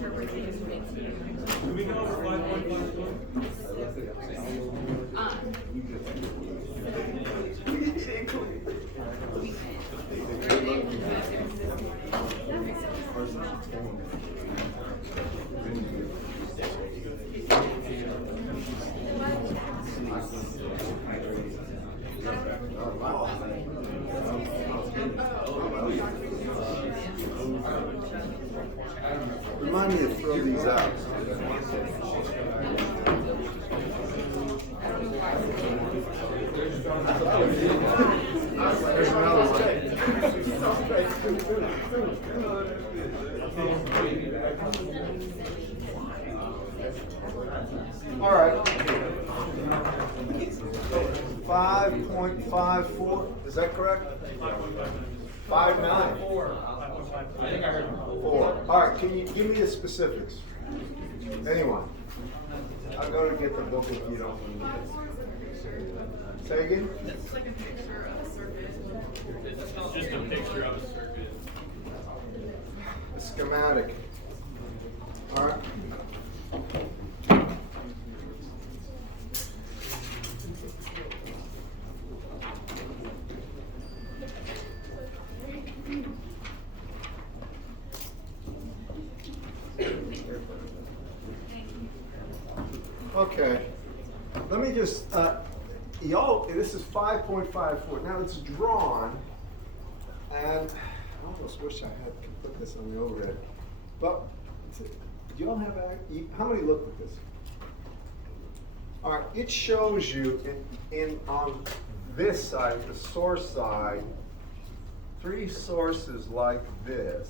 Do we go over 5.5? Remind me to throw these out. There's another one. All right. 5.54. Is that correct? 5.9. 4. I think I heard 4. All right. Can you give me the specifics? Anyone? I'll go to get the book if you don't. Say again? It's like a picture of a circuit. It's just a picture of a circuit. A schematic. All right. Okay. Let me just, y'all, this is 5.54. Now it's drawn, and I almost wish I had could put this on the overhead. But do y'all have, how many looked at this? All right, it shows you on this side, the source side, 3 sources like this.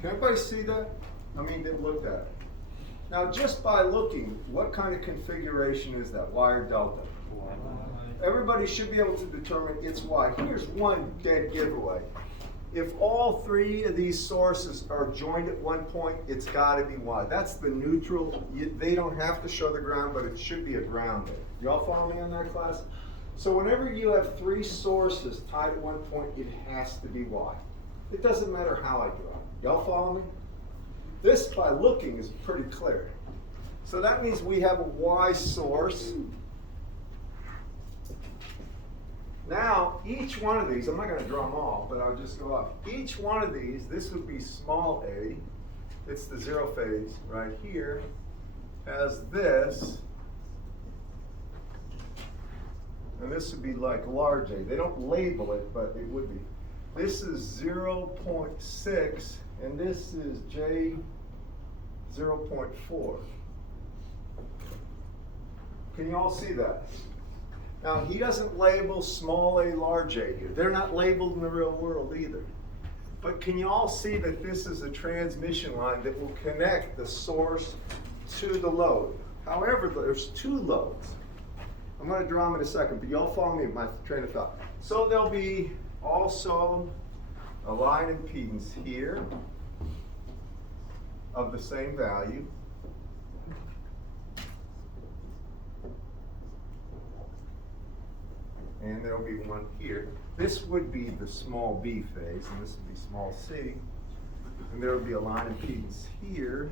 Can everybody see that? I mean, they've looked at it. Now, just by looking, what kind of configuration is that, Y or delta? Everybody should be able to determine it's Y. Here's one dead giveaway. If all 3 of these sources are joined at one point, it's got to be Y. That's the neutral. They don't have to show the ground, but it should be a ground there. Y'all follow me on that, class? So whenever you have 3 sources tied at one point, it has to be Y. It doesn't matter how I draw it. Y'all follow me? This, by looking, is pretty clear. So that means we have a Y source. Now, each one of these, I'm not going to draw them all, but I'll just go off. Each one of these, this would be small a. It's the 0 phase right here. Has this. And this would be like large a. They don't label it, but it would be. This is 0.6, and this is J 0.4. Can you all see that? Now, he doesn't label small a, large a here. They're not labeled in the real world either. But can you all see that this is a transmission line that will connect the source to the load? However, there's 2 loads. I'm going to draw them in a second, but y'all follow me with my train of thought. So there'll be also a line impedance here of the same value. And there'll be one here. This would be the small b phase, and this would be small c. And there would be a line impedance here.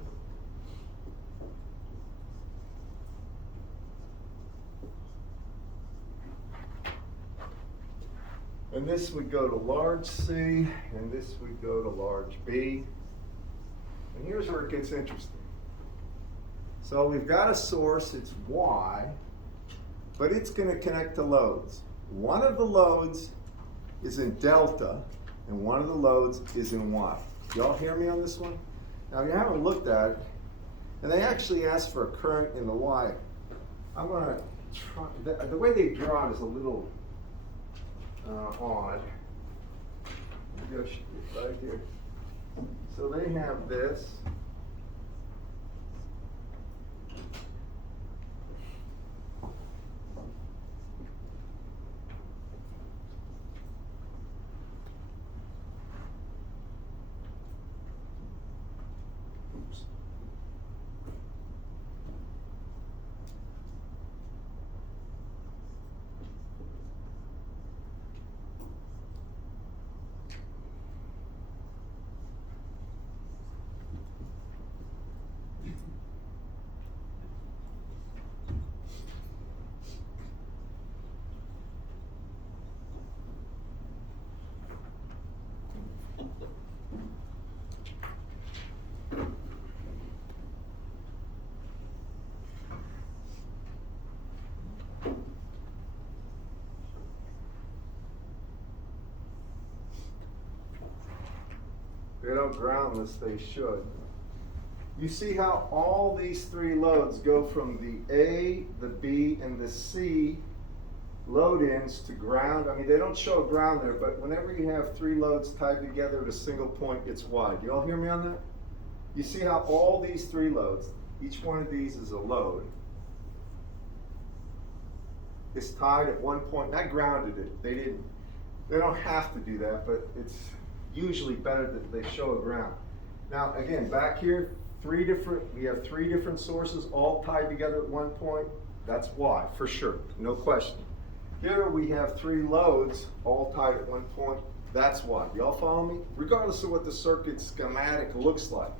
And this would go to large C, and this would go to large B. And here's where it gets interesting. So we've got a source, it's Y, but it's going to connect to loads. One of the loads is in delta, and one of the loads is in Y. Y'all hear me on this one? Now, if you haven't looked at it, And they actually ask for a current in the wire. I'm gonna try, the way they draw it is a little odd. Go right here. So they have this. Oops. They don't ground this, they should. You see how all these three loads go from the A, the B, and the C load ins to ground. I mean, they don't show a ground there, but whenever you have three loads tied together at a single point, it's wide. You all hear me on that? You see how all these three loads, each one of these is a load, is tied at one point, and I grounded it. They don't have to do that, but it's usually better that they show a ground. Now, again, back here, we have three different sources all tied together at one point. That's why, for sure, no question. Here we have three loads all tied at one point. That's why. Y'all follow me? Regardless of what the circuit schematic looks like,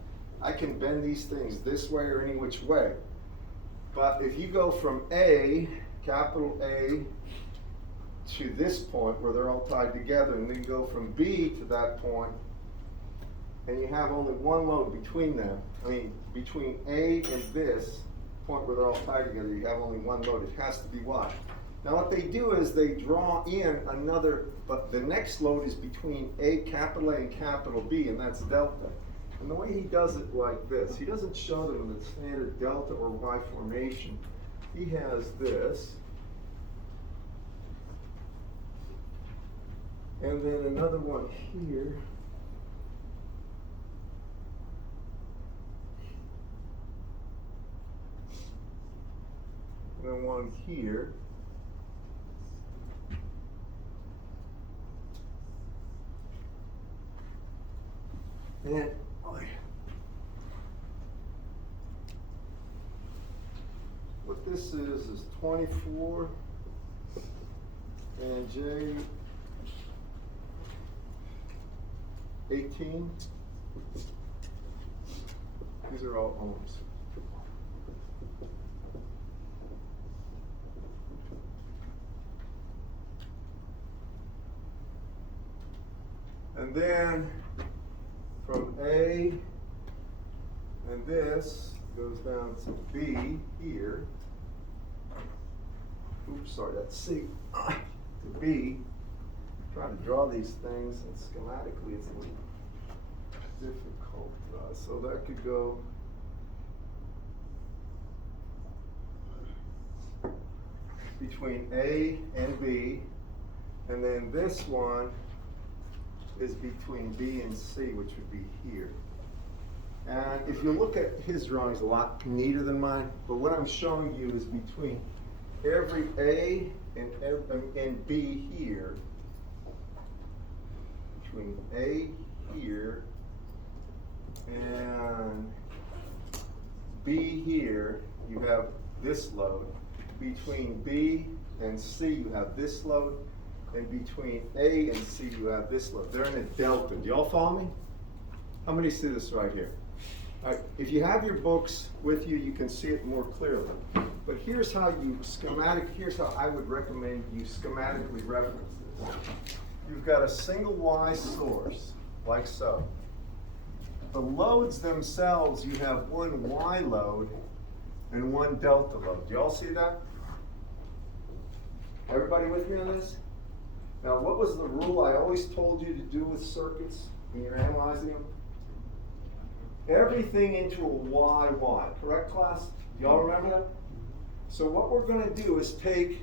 I can bend these things this way or any which way. But if you go from A, capital A, to this point where they're all tied together, and then go from B to that point, and you have only one load between them, I mean, between A and this point where they're all tied together, you have only one load. It has to be wide. Now what they do is they draw in another, but the next load is between capital A and capital B, and that's delta. And the way he does it like this, he doesn't show them in the standard delta or Y formation. He has this, and then another one here. And then one here. And what this is 24 and J 18. These are all ohms. And then from A, and this goes down to B here. Oops, sorry, that's C. To B. Trying to draw these things, and schematically it's a little difficult. So that could go between A and B, and then this one is between B and C, which would be here. And if you look at his drawings, a lot neater than mine, but what I'm showing you is between every A and B here, between A here and B here, you have this load. Between B and C, you have this load. And between A and C, you have this load. They're in a delta. Do y'all follow me? How many see this right here? All right, if you have your books with you, you can see it more clearly. But here's how here's how I would recommend you schematically reference this. You've got a single Y source, like so. The loads themselves, you have one Y load and one delta load. Do y'all see that? Everybody with me on this? Now, what was the rule I always told you to do with circuits when you're analyzing them? everything into a y, correct class? Y'all remember that? So what we're gonna do is take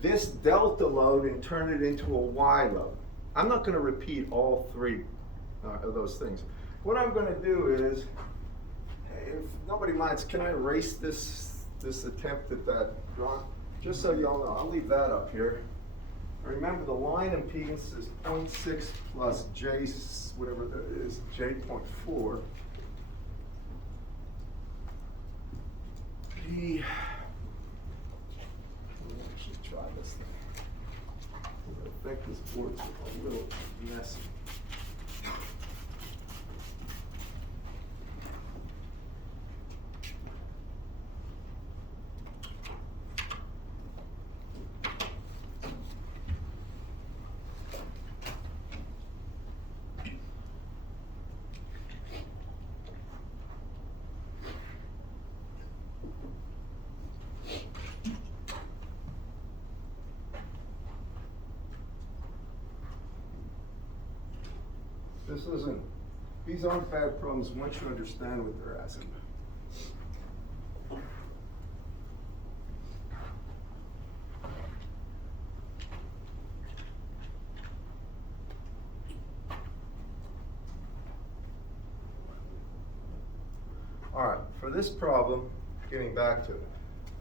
this delta load and turn it into a y load. I'm not gonna repeat all three of those things. What I'm gonna do is, if nobody minds, can I erase this attempt at that drawing? Just so y'all know, I'll leave that up here. Remember, the line impedance is 0.6 plus j, whatever that is, j.4. Let me actually try this thing. I think this board's a little messy. These aren't bad problems once you understand what they're asking. All right, for this problem, getting back to it,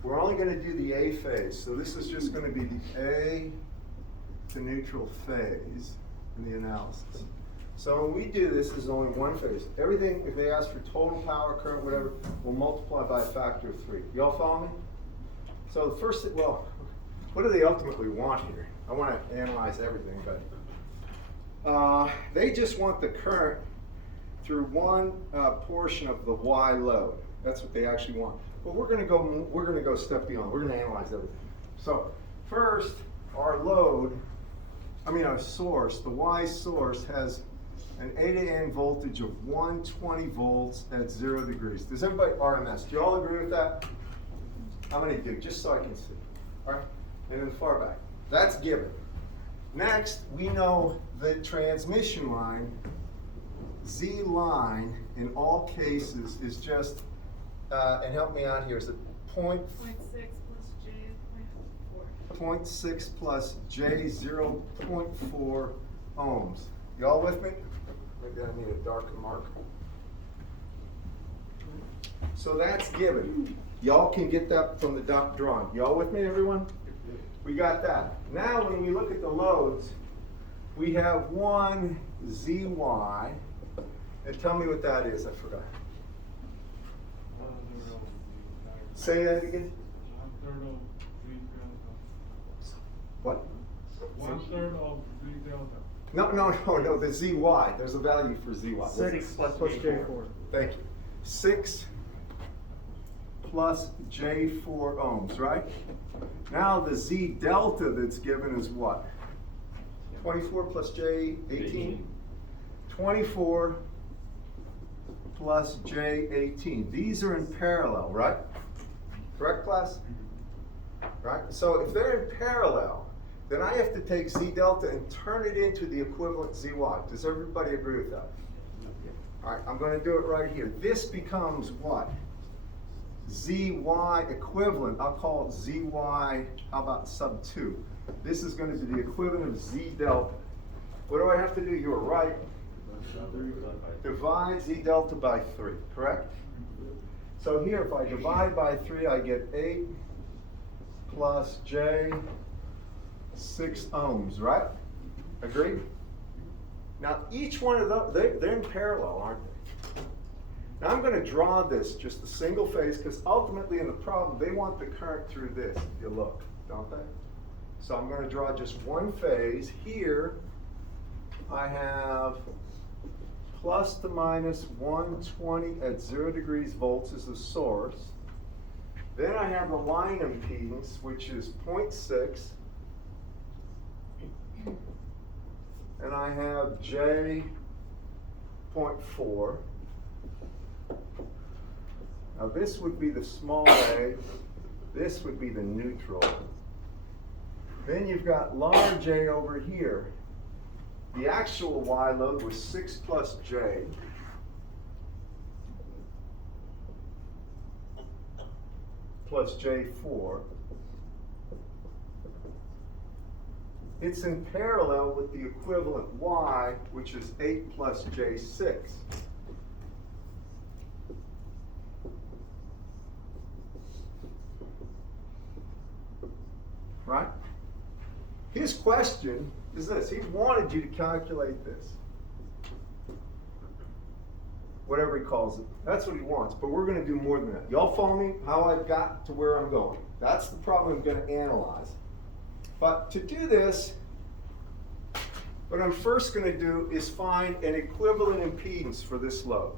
we're only going to do the A phase. So this is just going to be the A to neutral phase in the analysis. So when we do this, is only one phase. Everything, if they ask for total power, current, whatever, we'll multiply by a factor of 3. Y'all follow me? So the first, well, what do they ultimately want here? I want to analyze everything, but they just want the current through one portion of the Y load. That's what they actually want. But we're going to go a step beyond. We're going to analyze everything. So first, our load, our source, the Y source has an A to N voltage of 120 volts at 0 degrees. Does everybody RMS? Do you all agree with that? How many do? Just so I can see. All right? And then far back. That's given. Next, we know the transmission line, Z line, in all cases is just, and help me out here, is it 0.6 plus j 0.4. 0.6 plus j 0.4 ohms. Y'all with me? Maybe I need a darker marker. So that's given. Y'all can get that from the drawing. Y'all with me, everyone? We got that. Now when we look at the loads, we have one ZY, and tell me what that is, I forgot. Say that again. 1/3 of V delta. What? 1/3 of V delta. No, the ZY. There's a value for ZY. 6 plus J4. Thank you. 6 plus J4 ohms, right? Now the Z delta that's given is what? 24 plus J18? 24 plus J18. These are in parallel, right? Correct, class? Right? So if they're in parallel, then I have to take Z delta and turn it into the equivalent ZY. Does everybody agree with that? All right, I'm going to do it right here. This becomes what? ZY equivalent. I'll call it ZY, how about sub 2? This is going to be the equivalent of Z delta. What do I have to do? You were right. Divide Z delta by 3, correct? So here, if I divide by 3, I get 8 plus J 6 ohms, right? Agreed? Now, each one of those, they're in parallel, aren't they? Now, I'm going to draw this just a single phase, because ultimately in the problem, they want the current through this, if you look, don't they? So I'm going to draw just one phase. Here, I have plus to minus 120 at 0 degrees volts is the source. Then I have the line impedance, which is 0.6. And I have J.4. Now this would be the small a, this would be the neutral. Then you've got large A over here. The actual Y load was 6 plus J. plus J4. It's in parallel with the equivalent Y, which is 8 plus J6. Right? His question is this. He wanted you to calculate this. Whatever he calls it. That's what he wants. But we're going to do more than that. Y'all follow me? How I got to where I'm going. That's the problem I'm going to analyze. But to do this, what I'm first going to do is find an equivalent impedance for this load.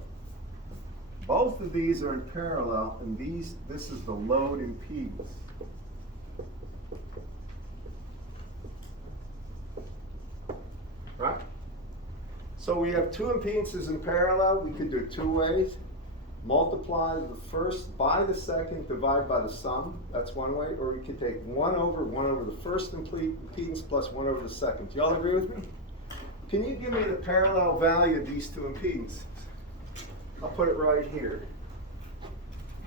Both of these are in parallel, and this is the load impedance. Right? So we have two impedances in parallel. We could do it two ways. Multiply the first by the second, divide by the sum. That's one way. Or we could take 1 over the first impedance plus 1 over the second. Do y'all agree with me? Can you give me the parallel value of these two impedances? I'll put it right here.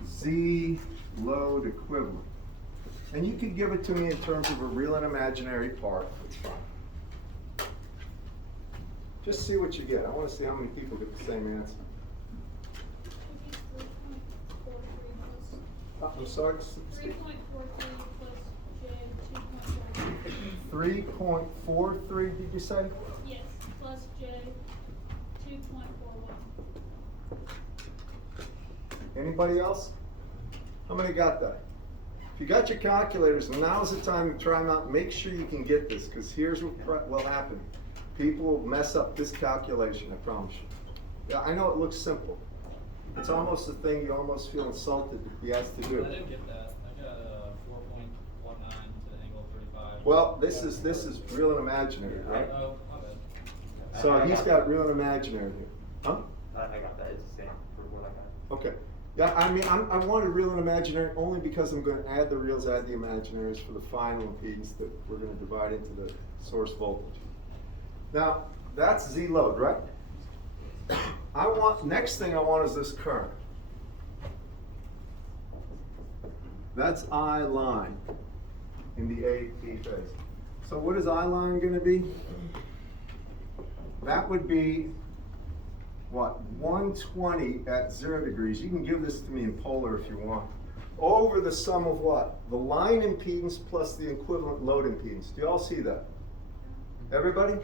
Z load equivalent. And you could give it to me in terms of a real and imaginary part. That's fine. Just see what you get. I want to see how many people get the same answer. I'm sorry? 3.43 plus J 2.1. 3.43, did you say? Yes, plus J 2.41. Anybody else? How many got that? If you got your calculators, now's the time to try them out. Make sure you can get this, because here's what will happen. People will mess up this calculation, I promise you. Yeah, I know it looks simple. It's almost a thing you almost feel insulted to be asked to do. I didn't get that. I got 4.19 to the angle of 35. Well, this is real and imaginary, right? Oh, my bad. So he's got real and imaginary here. Huh? I got that. It's the same for what I got. Okay. Yeah, I mean, I wanted real and imaginary only because I'm going to add the reals, add the imaginaries for the final impedance that we're going to divide into the source voltage. Now, that's Z load, right? Next thing I want is this current. That's I line in the A-B phase. So what is I line going to be? That would be, what, 120 at 0 degrees. You can give this to me in polar if you want. Over the sum of what? The line impedance plus the equivalent load impedance. Do you all see that? Everybody?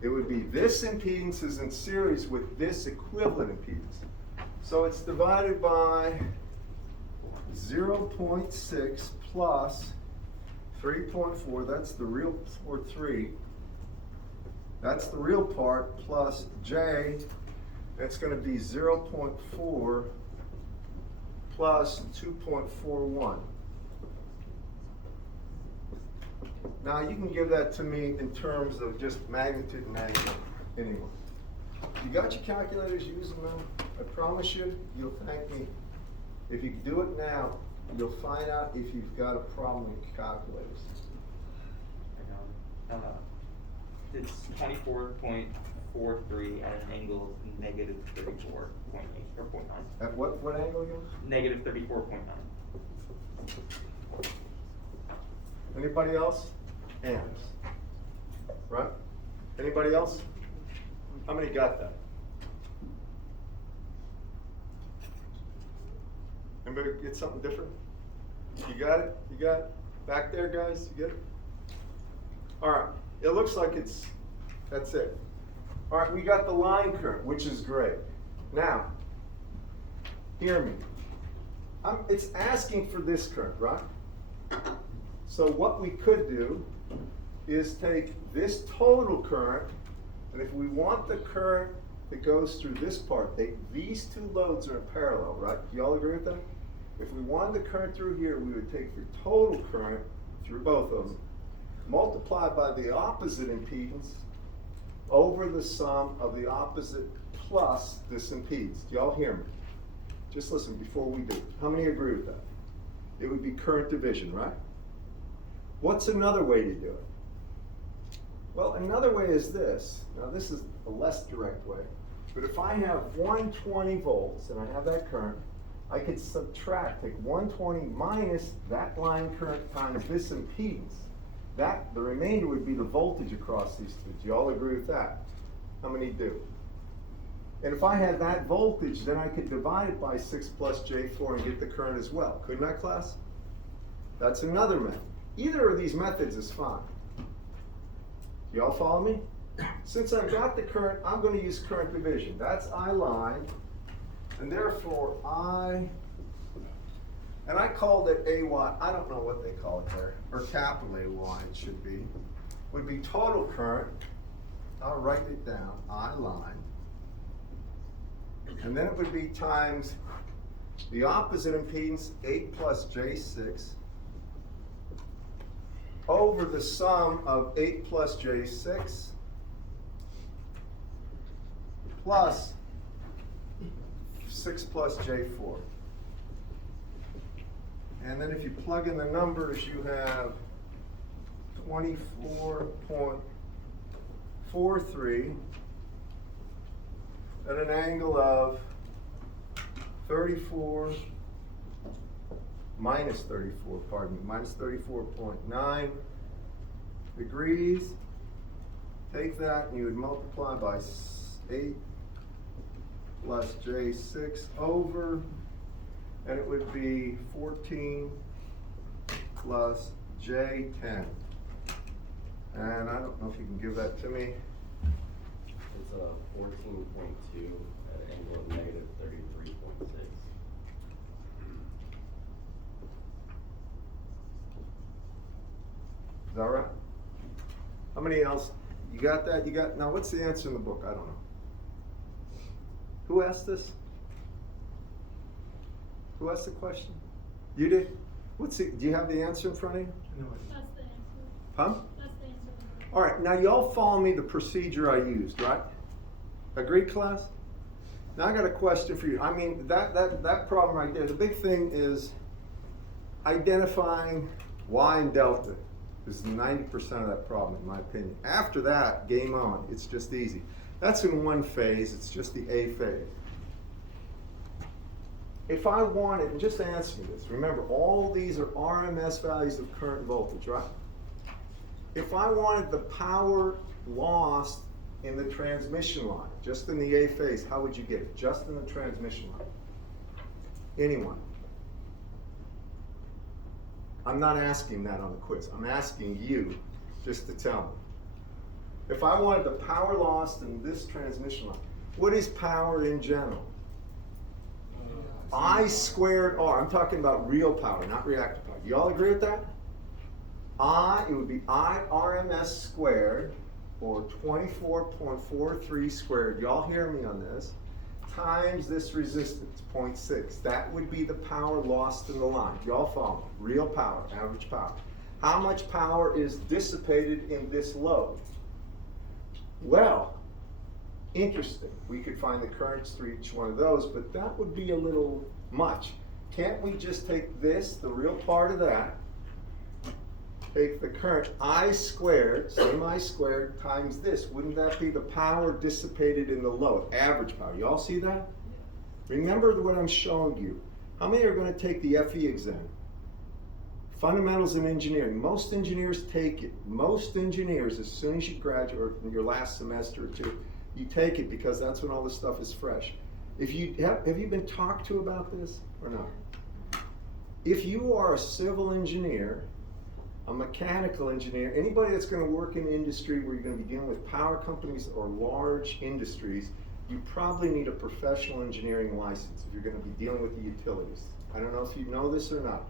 It would be this impedance is in series with this equivalent impedance. So it's divided by 0.6 plus 3.4, that's the real, or 3. That's the real part, plus J, that's going to be 0.4 plus 2.41. Now you can give that to me in terms of just magnitude and angle. Anyway, you got your calculators, use them now. I promise you, you'll thank me. If you do it now, you'll find out if you've got a problem with calculators. I got it. It's 24.43 at an angle of negative 34.8 or 0.9. At what angle again? Negative 34.9. Anybody else? Amps. Right? Anybody else? How many got that? Anybody get something different? You got it? You got it? Back there, guys? You get it? All right. It looks like that's it. All right, we got the line current, which is great. Now, hear me. It's asking for this current, right? So what we could do is take this total current, and if we want the current that goes through this part, these two loads are in parallel, right? Do y'all agree with that? If we wanted the current through here, we would take the total current through both of them, multiply by the opposite impedance over the sum of the opposite plus this impedance. Do y'all hear me? Just listen before we do. How many agree with that? It would be current division, right? What's another way to do it? Well, another way is this. Now this is a less direct way. But if I have 120 volts and I have that current, I could subtract, take 120 minus that line current times this impedance. The remainder would be the voltage across these two. Do you all agree with that? How many do? And if I had that voltage, then I could divide it by 6 plus J4 and get the current as well. Couldn't I, class? That's another method. Either of these methods is fine. Do y'all follow me? Since I've got the current, I'm going to use current division. That's I line, and therefore and I called it AY, I don't know what they call it there, or capital AY it should be, would be total current. I'll write it down, I line. And then it would be times the opposite impedance, 8 plus J6, over the sum of 8 plus J6 plus 6 plus J4. And then if you plug in the numbers, you have 24.43 at an angle of 34, minus 34, pardon me, minus 34.9 degrees. Take that and you would multiply by 8 plus J6 over, and it would be 14 plus J10. And I don't know if you can give that to me. It's 14.2 at an angle of negative 33.6. Is that right? How many else? You got that? You got, now what's the answer in the book? I don't know. Who asked this? Who asked the question? You did? Do you have the answer in front of you? That's the answer. Huh? That's the answer. All right, now y'all follow me the procedure I used, right? Agreed, class? Now I got a question for you. I mean, that problem right there, the big thing is identifying Y and delta is 90% of that problem, in my opinion. After that, game on. It's just easy. That's in one phase. It's just the A phase. If I wanted, and just answer me this, remember all these are RMS values of current voltage, right? If I wanted the power lost in the transmission line, just in the A phase, how would you get it? Just in the transmission line. Anyone? I'm not asking that on the quiz. I'm asking you just to tell me. If I wanted the power lost in this transmission line, what is power in general? I squared R. I'm talking about real power, not reactive power. Do you all agree with that? It would be I RMS squared, or 24.43 squared, y'all hear me on this, times this resistance, 0.6. That would be the power lost in the line. Y'all follow me? Real power, average power. How much power is dissipated in this load? Well, interesting. We could find the currents through each one of those, but that would be a little much. Can't we just take this, the real part of that, take the current I squared, same I squared, times this? Wouldn't that be the power dissipated in the load? Average power. You all see that? Remember what I'm showing you. How many are going to take the FE exam? Fundamentals in engineering. Most engineers take it. Most engineers, as soon as you graduate, or in your last semester or two, you take it because that's when all this stuff is fresh. If you have you been talked to about this or not? If you are a civil engineer, a mechanical engineer, anybody that's going to work in industry where you're going to be dealing with power companies or large industries, you probably need a professional engineering license if you're going to be dealing with the utilities. I don't know if you know this or not,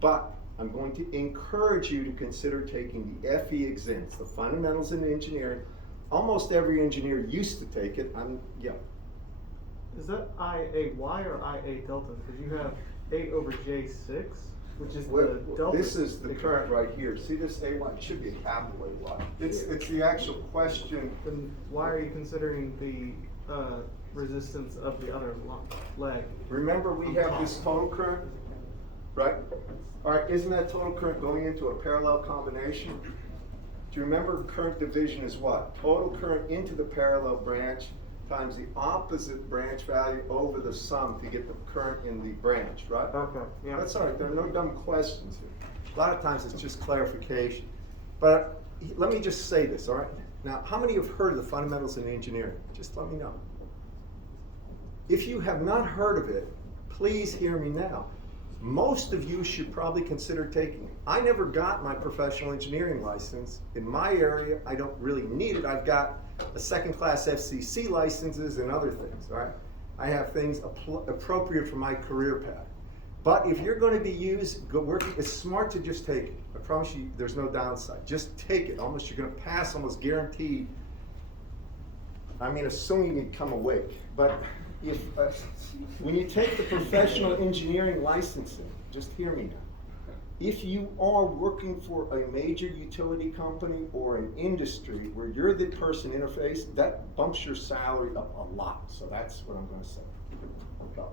but I'm going to encourage you to consider taking the FE exams, the fundamentals in engineering. Almost every engineer used to take it. Yeah. Is that IAY or IA delta? Because you have 8 over J6, which is the delta. This is the current right here. See this AY? It should be a capital AY. It's the actual question. Then why are you considering the resistance of the other leg? Remember, we have this total current, right? All right, isn't that total current going into a parallel combination? Do you remember current division is what? Total current into the parallel branch times the opposite branch value over the sum to get the current in the branch, right? Okay, yeah. That's all right, there are no dumb questions here. A lot of times it's just clarification. But let me just say this, all right? Now, how many have heard of the fundamentals in engineering? Just let me know. If you have not heard of it, please hear me now. Most of you should probably consider taking it. I never got my professional engineering license. In my area, I don't really need it. I've got a second-class FCC licenses and other things, all right? I have things appropriate for my career path. But if you're going to be working, it's smart to just take it. I promise you, there's no downside. Just take it. Almost, you're going to pass, almost guaranteed. I mean, assuming you come awake. But if when you take the professional engineering licensing, just hear me now. If you are working for a major utility company or an industry where you're the person interface, that bumps your salary up a lot. So that's what I'm going to say. Go.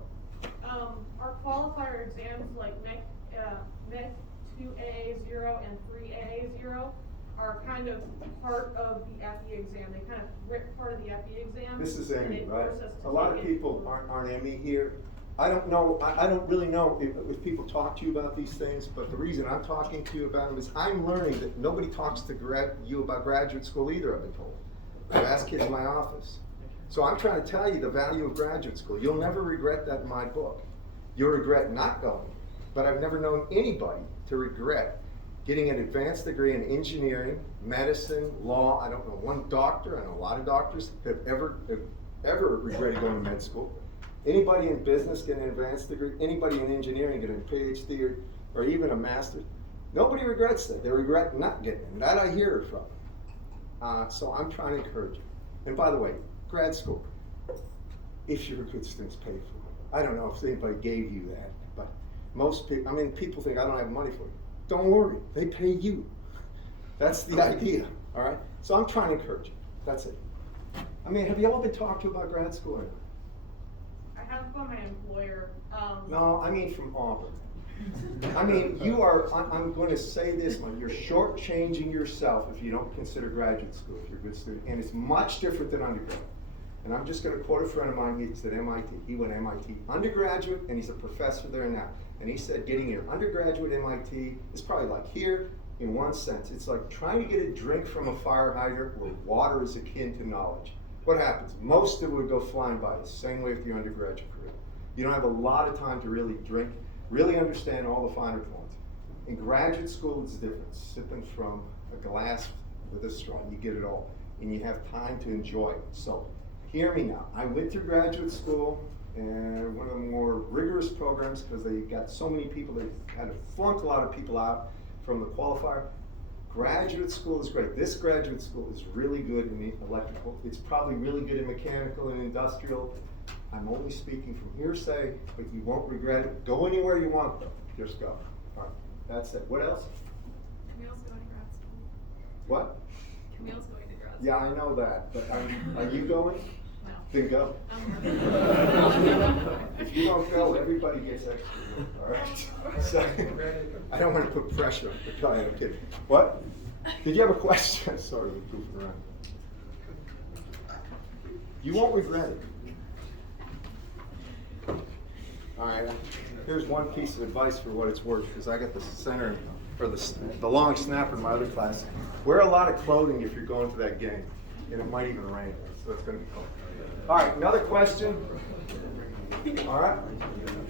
Our qualifier exams like MEC 2AA0 and 3AA0 are kind of part of the FE exam. They kind of rip part of the FE exam. This is and ME, they right? force us to A lot take of it. people aren't ME here. I don't know, I don't really know if people talk to you about these things, but the reason I'm talking to you about them is I'm learning that nobody talks to you about graduate school either, I've been told. I've asked kids in my office. So I'm trying to tell you the value of graduate school. You'll never regret that in my book. You'll regret not going, but I've never known anybody to regret getting an advanced degree in engineering, medicine, law. I don't know one doctor, I know a lot of doctors have ever regretted going to med school. Anybody in business get an advanced degree, anybody in engineering get a PhD or even a master's. Nobody regrets that. They regret not getting it. That I hear from. So I'm trying to encourage you. And by the way, grad school, if you're a good student, pay for it. I don't know if anybody gave you that, but most people, I mean, people think I don't have money for it. Don't worry, they pay you. That's the idea, all right? So I'm trying to encourage you. That's it. I mean, have you all been talked to about grad school or not? I have from my employer. No, I mean from Auburn. I mean, you are, I'm going to say this, you're shortchanging yourself if you don't consider graduate school, if you're a good student, and it's much different than undergrad. And I'm just going to quote a friend of mine, he's at MIT, he went to MIT undergraduate, and he's a professor there now. And he said getting your undergraduate MIT is probably like here, in one sense. It's like trying to get a drink from a fire hydrant where water is akin to knowledge. What happens? Most of it would go flying by, the same way with your undergraduate career. You don't have a lot of time to really drink, really understand all the finer points. In graduate school, it's different. Sipping from a glass with a straw, you get it all. And you have time to enjoy it. So, hear me now. I went through graduate school, and one of the more rigorous programs, because they got so many people, they had to flunk a lot of people out from the qualifier. Graduate school is great. This graduate school is really good in electrical. It's probably really good in mechanical and industrial. I'm only speaking from hearsay, but you won't regret it. Go anywhere you want though. Just go. All right, that's it. What else? Camille's going to grad school. What? Camille's going to grad school. Yeah, I know that, but are you going? No. Then go. If you don't go, everybody gets extra, all right? So, I don't want to put pressure on you. I'm kidding. What? Did you have a question? Sorry, we're goofing around. You won't regret it. All right, here's one piece of advice for what it's worth, because I got the center, or the long snapper in my other class. Wear a lot of clothing if you're going to that game, and it might even rain, so it's going to be cold. All right, another question. All right,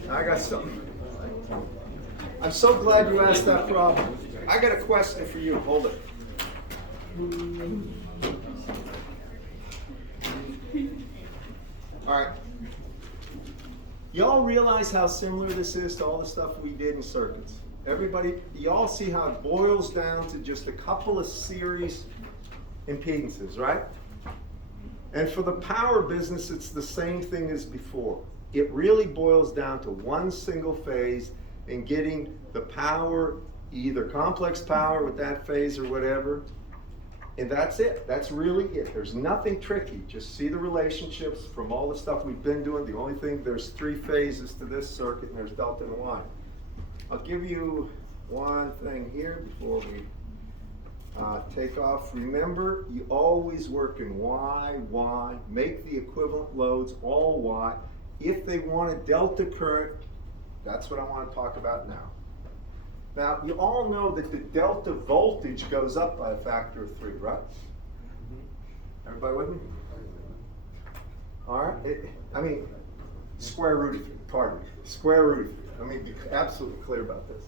I got something. I'm so glad you asked that problem. I got a question for you. Hold it. All right. Y'all realize how similar this is to all the stuff we did in circuits? Everybody, y'all see how it boils down to just a couple of series impedances, right? And for the power business, it's the same thing as before. It really boils down to one single phase and getting the power, either complex power with that phase or whatever, and that's it. That's really it. There's nothing tricky. Just see the relationships from all the stuff we've been doing. The only thing, there's 3 phases to this circuit, and there's delta and Y. I'll give you one thing here before we, take off. Remember, you always work in Y, make the equivalent loads all Y. If they want a delta current, that's what I want to talk about now. Now, you all know that the delta voltage goes up by a factor of 3, right? Everybody with me? All right, square root of 3, pardon me, square root of 3. Let me be absolutely clear about this.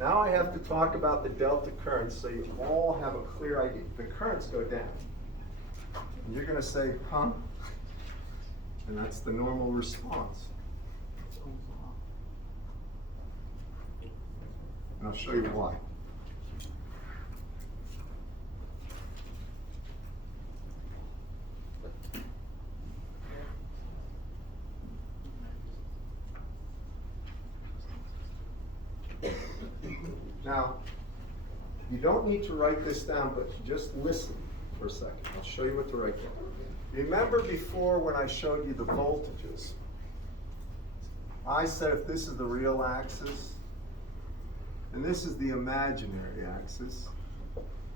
Now I have to talk about the delta currents so you all have a clear idea. The currents go down. And you're going to say, huh? And that's the normal response. And I'll show you why. Now, you don't need to write this down, but just listen for a second. I'll show you what to write down. Remember before when I showed you the voltages, I said if this is the real axis, and this is the imaginary axis,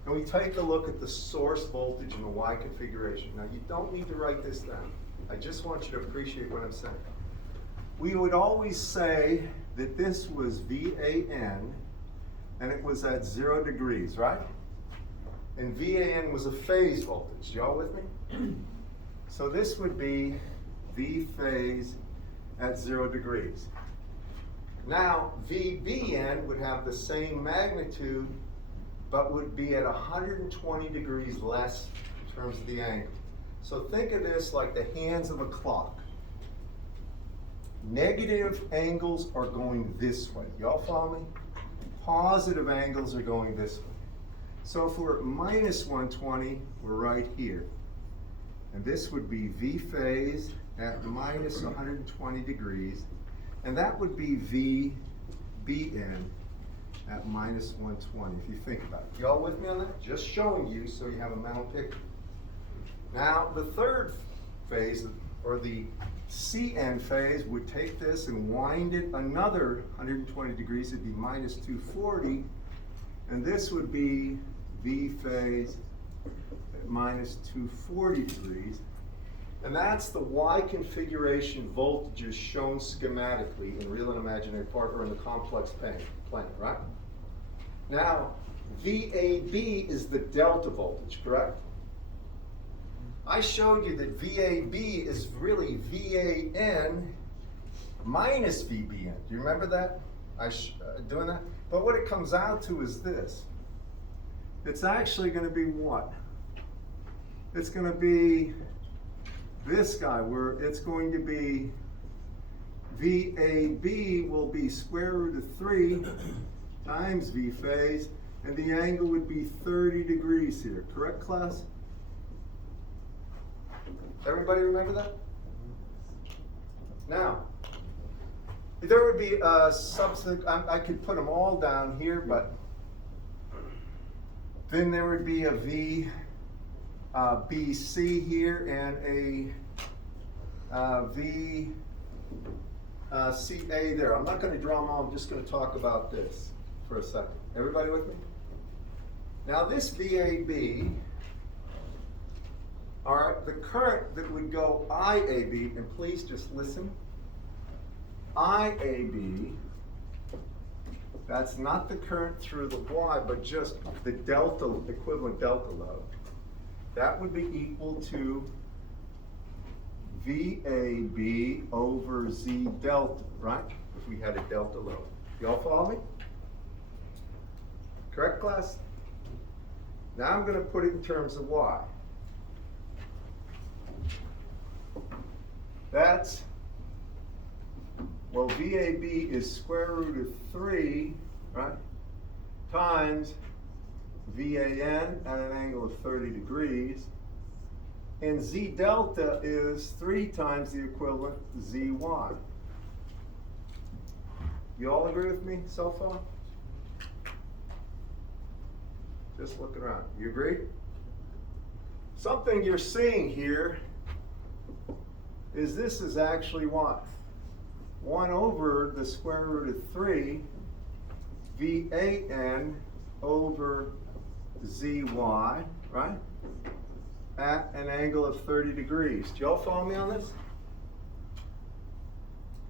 and we take a look at the source voltage in the Y configuration. Now, you don't need to write this down. I just want you to appreciate what I'm saying. We would always say that this was VAN, and it was at 0 degrees, right? And VAN was a phase voltage. Y'all with me? So this would be V phase at 0 degrees. Now, VBN would have the same magnitude, but would be at 120 degrees less in terms of the angle. So think of this like the hands of a clock. Negative angles are going this way. Y'all follow me? Positive angles are going this way. So if we're at minus 120, we're right here. And this would be V phase at minus 120 degrees. And that would be VBN at minus 120, if you think about it. Y'all with me on that? Just showing you so you have a mental picture. Now, the third phase, or the CN phase, would take this and wind it another 120 degrees. It'd be minus 240. And this would be V phase at minus 240 degrees. And that's the Y configuration voltages shown schematically in real and imaginary part, or in the complex plane, right? Now, VAB is the delta voltage, correct? I showed you that VAB is really VAN minus VBN. Do you remember that? Doing that? But what it comes out to is this. It's actually going to be what? It's going to be this guy, where it's going to be VAB will be square root of 3 times V phase, and the angle would be 30 degrees here. Correct, class? Everybody remember that? Now, there would be a subsequent, I could put them all down here, but then there would be a BC here and a VCA there. I'm not going to draw them all, I'm just going to talk about this for a second. Everybody with me? Now this VAB, all right, the current that would go IAB, and please just listen, IAB, that's not the current through the Y, but just the delta, equivalent delta load. That would be equal to VAB over Z delta, right? If we had a delta load. Y'all follow me? Correct, class? Now I'm going to put it in terms of Y. That's, well, VAB is square root of 3, right, times VAN at an angle of 30 degrees, and Z delta is 3 times the equivalent ZY. You all agree with me so far? Just looking around. You agree? Something you're seeing here is this is actually what? 1 over the square root of 3 VAN over zy, right? At an angle of 30 degrees. Do y'all follow me on this?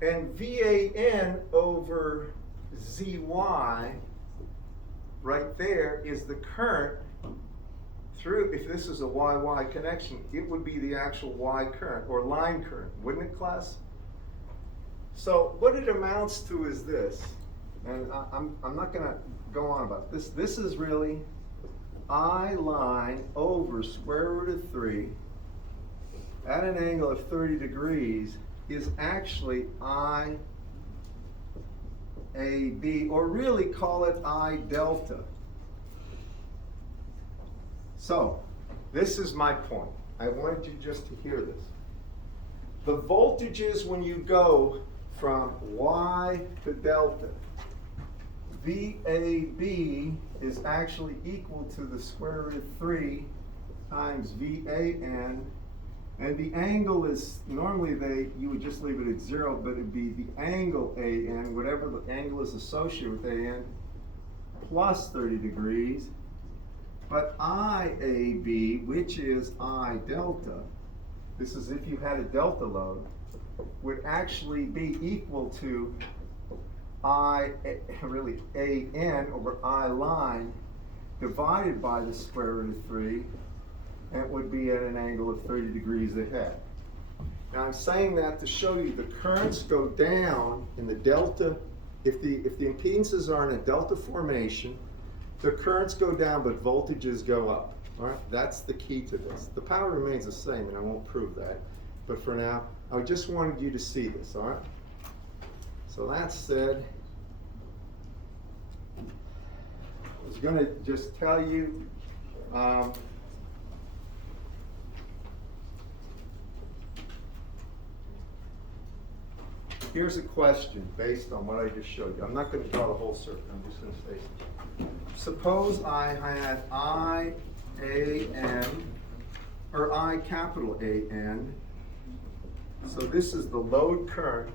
And VAN over zy, right there, is the current through, if this is a YY connection, it would be the actual Y current, or line current, wouldn't it, class? So what it amounts to is this, and I'm not gonna go on about this. This is really I line over square root of 3 at an angle of 30 degrees is actually IAB, or really call it I delta. So, this is my point. I wanted you just to hear this. The voltages when you go from Y to delta, VAB is actually equal to the square root of 3 times VAN, and the angle is, normally you would just leave it at 0, but it'd be the angle AN, whatever the angle is associated with AN, plus 30 degrees. But IAB, which is I delta, this is if you had a delta load, would actually be equal to really AN over I line divided by the square root of 3, and it would be at an angle of 30 degrees ahead. Now I'm saying that to show you the currents go down in the delta. If the impedances are in a delta formation, the currents go down but voltages go up. All right, that's the key to this. The power remains the same, and I won't prove that. But for now, I just wanted you to see this. All right. So that said, I was going to just tell you. Here's a question based on what I just showed you. I'm not going to draw the whole circuit. I'm just going to say something. Suppose I had IAN, or I capital AN. So this is the load current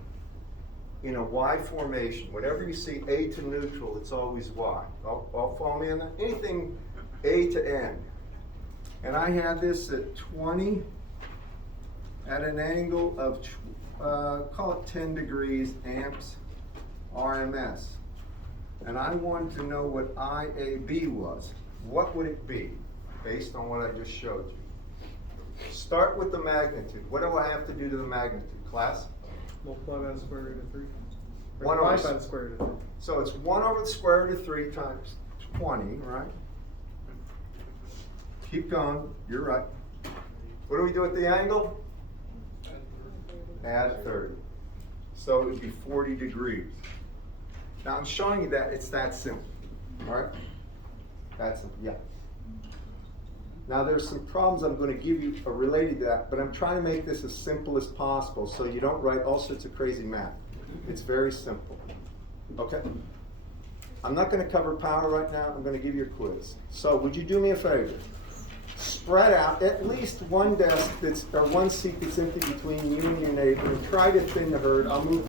in a Y formation. Whenever you see A to neutral, it's always Y. All follow me on that? Anything A to N. And I had this at 20 at an angle of call it 10 degrees amps RMS. And I wanted to know what IAB was. What would it be based on what I just showed you? Start with the magnitude. What do I have to do to the magnitude, class? Multiply by the square root of 3. Or One divide over- by the square root of 3. So it's 1 over the square root of 3 times 20, right? Keep going, you're right. What do we do with the angle? Add 30. So it would be 40 degrees. Now I'm showing you that it's that simple, all right? That's simple, yeah. Now there's some problems I'm going to give you related to that, but I'm trying to make this as simple as possible so you don't write all sorts of crazy math. It's very simple, okay? I'm not going to cover power right now. I'm going to give you a quiz. So would you do me a favor? Spread out at least one desk or one seat that's empty between you and your neighbor, and try to thin the herd. I'll move